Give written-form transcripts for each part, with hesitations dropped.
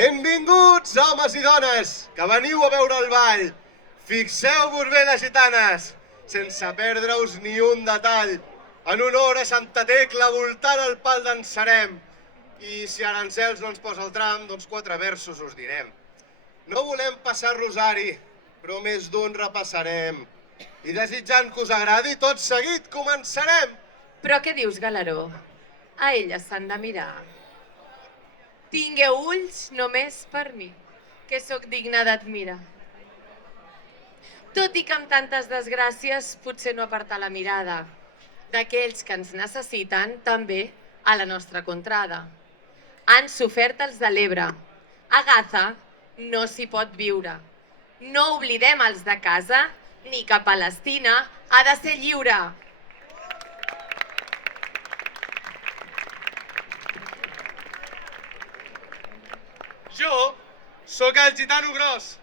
Benvinguts, homes i dones, que veniu a veure el ball. Fixeu-vos bé les gitanes, sense perdre-us ni un detall. En honor a Santa Tecla, voltant el pal dansarem. I si Arancels no ens posa el tram, doncs 4 versos us direm. No volem passar rosari, però més d'un repassarem. I desitjant que us agradi, tot seguit començarem. Però què dius, Galeró? A elles s'han de mirar. Tingueu ulls només per mi, que sóc digna d'admirar. Tot i que amb tantes desgràcies potser no apartar la mirada d'aquells que ens necessiten també a la nostra contrada. Han sofert els de l'Ebre. A Gaza no s'hi pot viure. No oblidem els de casa, ni que Palestina ha de ser lliure. Jo sóc el gitano gros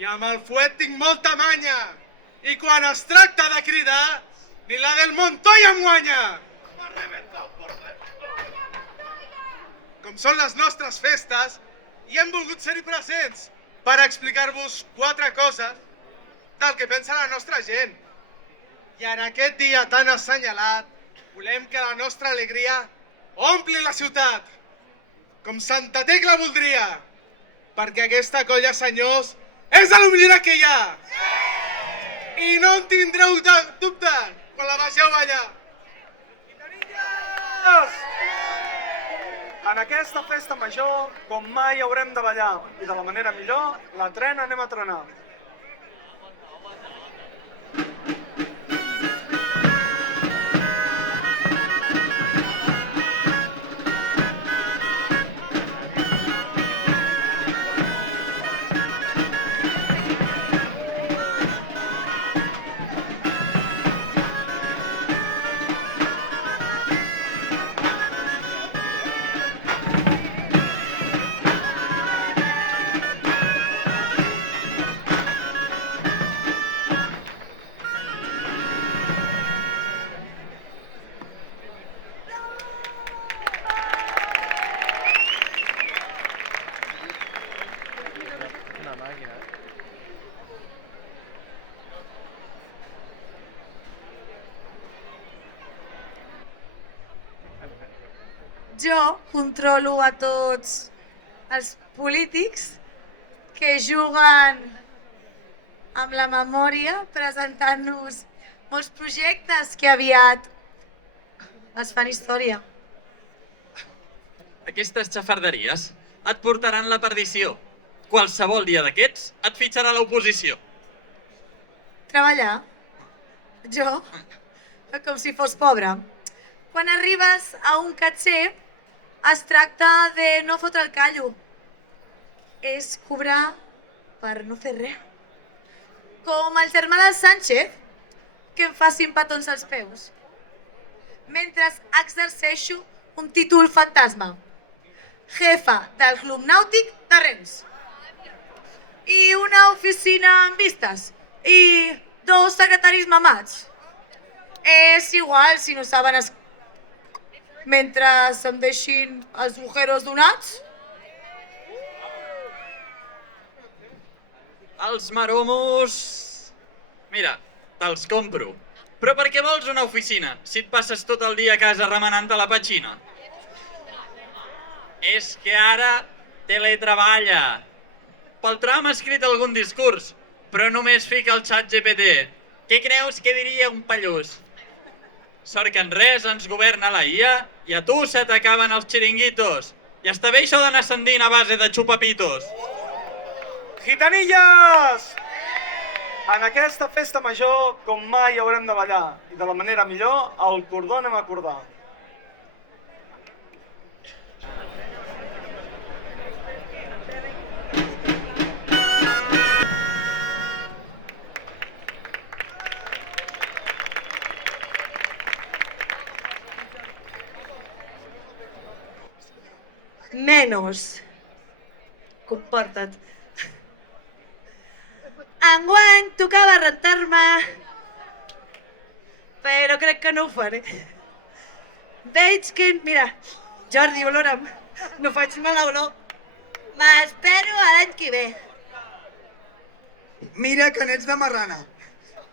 i amb el fuet tinc molta manya. I quan es tracta de cridar, ni la del Montoya em guanya. Com són les nostres festes, i hem volgut ser-hi presents per explicar-vos 4 coses del que pensa la nostra gent. I en aquest dia tan assenyalat, volem que la nostra alegria ompli la ciutat, com Santa Tecla voldria, perquè aquesta colla, senyors, és el millor que hi ha. I no en tindreu dubte quan la vegeu ballar. En aquesta festa major, com mai haurem de ballar, i de la manera millor, la trena anem a trenar. Jo controlo a tots els polítics que juguen amb la memòria presentant-nos molts projectes que aviat es fan història. Aquestes xafarderies et portaran la perdició. Qualsevol dia d'aquests et fitxarà l'oposició. Treballar? Jo? Com si fos pobre. Quan arribes a un caixer, es tracta de no fotre el callo. És cobrar per no fer res. Com el germà del Sánchez, que em fa 5 petons als peus. Mentre exerceixo un títol fantasma. Jefa del Club Nàutic de Reus. I una oficina amb vistes. I 2 secretaris mamats. És igual si no saben mentre em deixin els agujeros donats. Els maromos... Mira, te'ls compro. Però per què vols una oficina si et passes tot el dia a casa remenant-te la petxina? És que ara teletreballa. Pel tram ha escrit algun discurs, però només fica el xat GPT. Què creus que diria un pallús? Sort que en res ens governa la IA i a tu se t'acaben els xiringuitos. I està bé això d'anar ascendint a base de xupapitos. Gitanilles! En aquesta festa major, com mai haurem de ballar, i de la manera millor, el cordó anem a acordar. Menos. Comporta't. Enguany tocava rentar-me, però crec que no ho faré. Veig que... Mira, Jordi, olora'm. No faig mala olor. M'espero a l'any que ve. Mira que n'ets de marrana.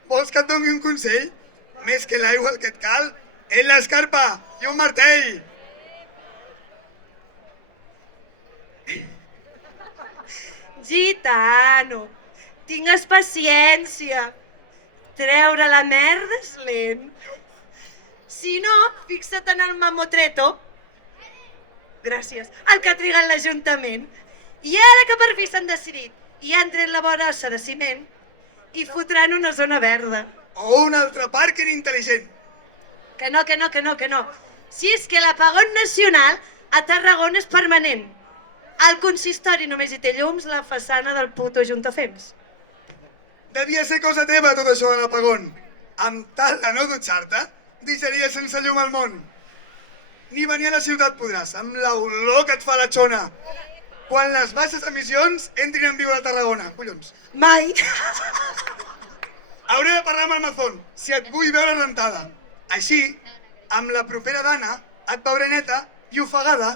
Vols que et doni un consell? Més que l'aigua el que et cal és l'escarpa i un martell. Gitano, tingues paciència. Treure la merda és lent. Si no, fixa't en el mamotreto. Gràcies. El que ha trigat l'Ajuntament. I ara que per fi s'han decidit i han tret la bossa de ciment, hi fotran una zona verda. O un altre pàrquing intel·ligent. Que no. Si és que l'apagón nacional a Tarragona és permanent. Al consistori només hi té llums la façana del puto Ajuntafems. Devia ser cosa teva tot això de l'apagón. Amb tal de no dutxar-te, deixaries sense llum al món. Ni venir a la ciutat podràs, amb l'olor que et fa la xona. Quan les baixes emissions entrin en viure a Tarragona, collons. Mai. Hauré de parlar amb el Mazón, si et vull veure rentada. Així, amb la propera dana, et veuré neta i ofegada.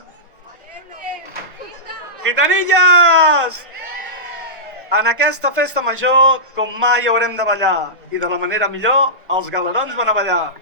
Gitanilles! En aquesta festa major, com mai haurem de ballar. I de la manera millor, els galerons van a ballar.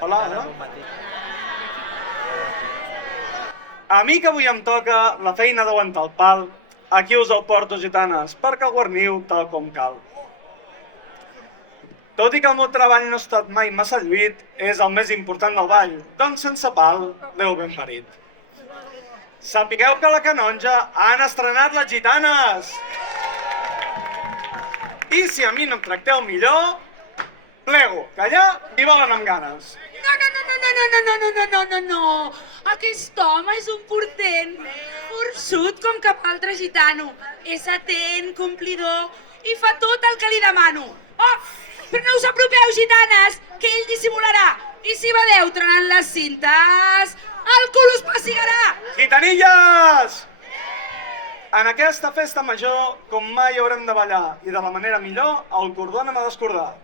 Hola, no? A mi que avui em toca la feina d'aguantar el pal, aquí us el porto, gitanes, perquè el guarniu tal com cal. Tot i que el meu treball no ha estat mai massa lluit, és el més important del ball, doncs sense pal, Déu ben parit. Sapigueu que a la Canonja han estrenat les gitanes! I si a mi no em tracteu millor, plego, callar i volen amb ganes. No. Aquest home és un portent, forçut com cap altre gitano. És atent, complidor i fa tot el que li demano. Oh, però no us apropeu, gitanes, que ell dissimularà. I si vedeu trenant les cintes, el cul us pessigarà. Gitanilles! En aquesta festa major, com mai haurem de ballar, i de la manera millor, el cordó anem a descordar.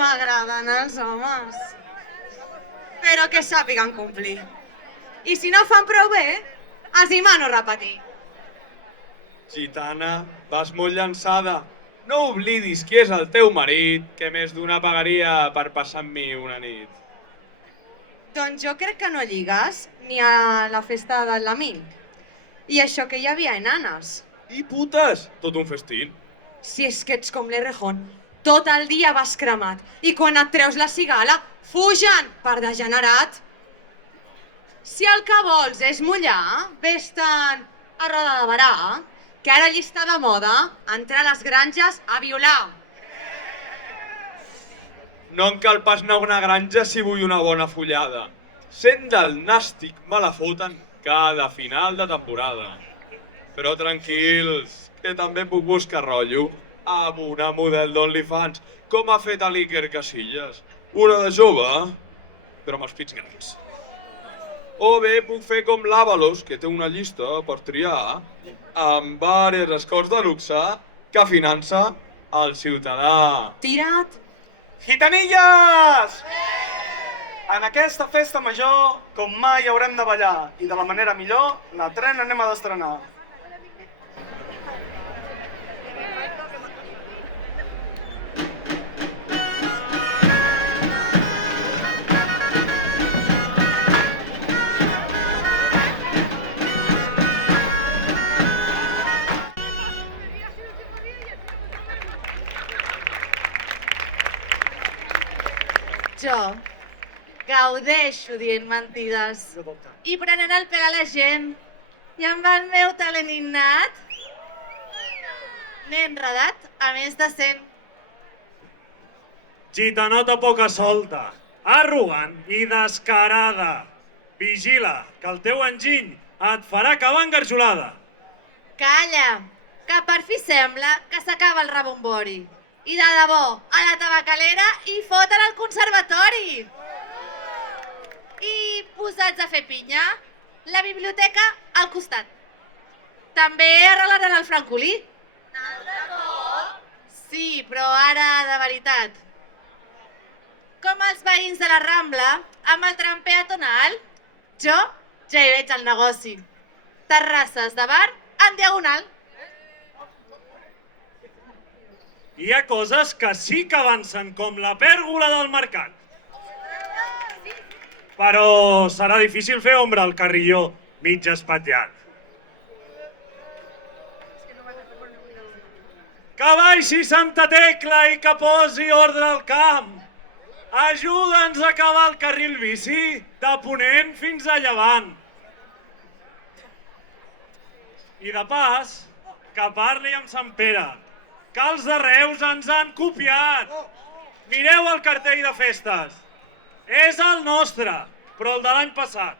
M'agraden els homes, però que sàpiguen complir. I si no fan prou bé, els hi mano repetir. Gitana, vas molt llançada. No oblidis qui és el teu marit, que més d'una pagaria per passar amb mi una nit. Doncs jo crec que no lligues ni a la festa del Lamín. I això que hi havia enanes. I putes, tot un festín. Si és que ets com l'Errejón. Tot el dia vas cremat i quan et treus la cigala, fugen per degenerat. Si el que vols és mullar, vés-te'n a Roda de Barà, que ara llista de moda entrar a les granges a violar. No em cal pas anar a una granja si vull una bona follada. Sent del nàstic me la foten cada final de temporada. Però tranquils, que també puc buscar rotllo amb una model d'OnlyFans, com ha fet a l'Iker Casillas. Una de jove, però amb els pits grans. O bé puc fer com l'Avalos, que té una llista per triar, amb diverses escorts de luxe que finança el ciutadà. Tira't! Gitanilles! En aquesta festa major, com mai haurem de ballar, i de la manera millor, la tren anem a d'estrenar. Jo gaudeixo dient mentides i prenent el pèl a la gent. I amb el meu talent innat n'he enredat a més de 100. Gitanota poca solta, arrogant i descarada. Vigila, que el teu enginy et farà acabar engarjolada. Calla, que per fi sembla que s'acaba el rebombori. I de debò, a la tabacalera i foten al conservatori. I posats a fer pinya, la biblioteca al costat. També arreglaran el francolí. Sí, però ara de veritat. Com els veïns de la Rambla, amb el tram peatonal, jo ja hi veig el negoci. Terrasses de bar en diagonal. Hi ha coses que sí que avancen, com la pèrgola del mercat. Però serà difícil fer ombra al carrilló mig espatllat. Que baixi Santa Tecla i que posi ordre al camp. Ajuda'ns a acabar el carril bici de Ponent fins a Llevant. I de pas, que parli amb Sant Pere, que els de Reus ens han copiat. Mireu el cartell de festes. És el nostre, però el de l'any passat.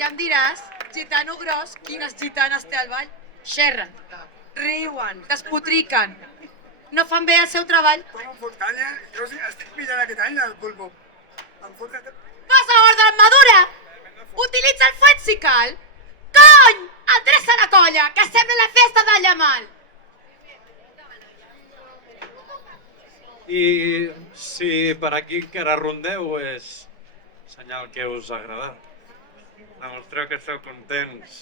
Ja em diràs, gitano gros, quines gitanes té al ball. Xerren, riuen, despotriquen. No fan bé el seu treball. Com em fot canya? Jo estic pillant aquest any el pulpo. Em fot... Posa ordre en Madura! Utilitza el fuet si cal! Cony! Endreça la colla, que sembla la festa de Llamal! I si per aquí encara rondeu és senyal que us ha agradat. Demostreu que esteu contents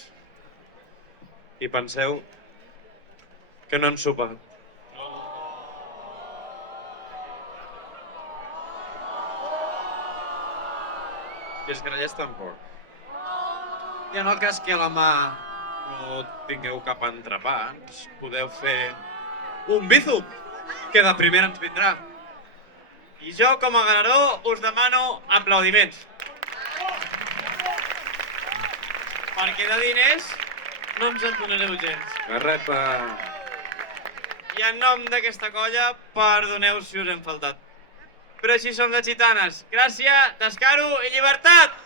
i penseu que no han sopat. I els grallers tampoc. I en el cas que a la mà no tingueu cap entrepà, podeu fer un bízum, que de primer ens vindrà. I jo, com a ganador, us demano aplaudiments. Perquè de diners no ens en donareu gens. Garrepa. I en nom d'aquesta colla, perdoneu si us hem faltat. Però així som de gitanes. Gràcia, descaro i llibertat!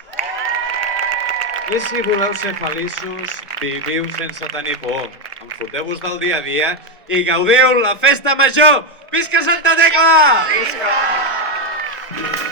I si voleu ser feliços, viviu sense tenir por. Enfoteu-vos del dia a dia i gaudiu la festa major! Visca Santa Tecla! Visca!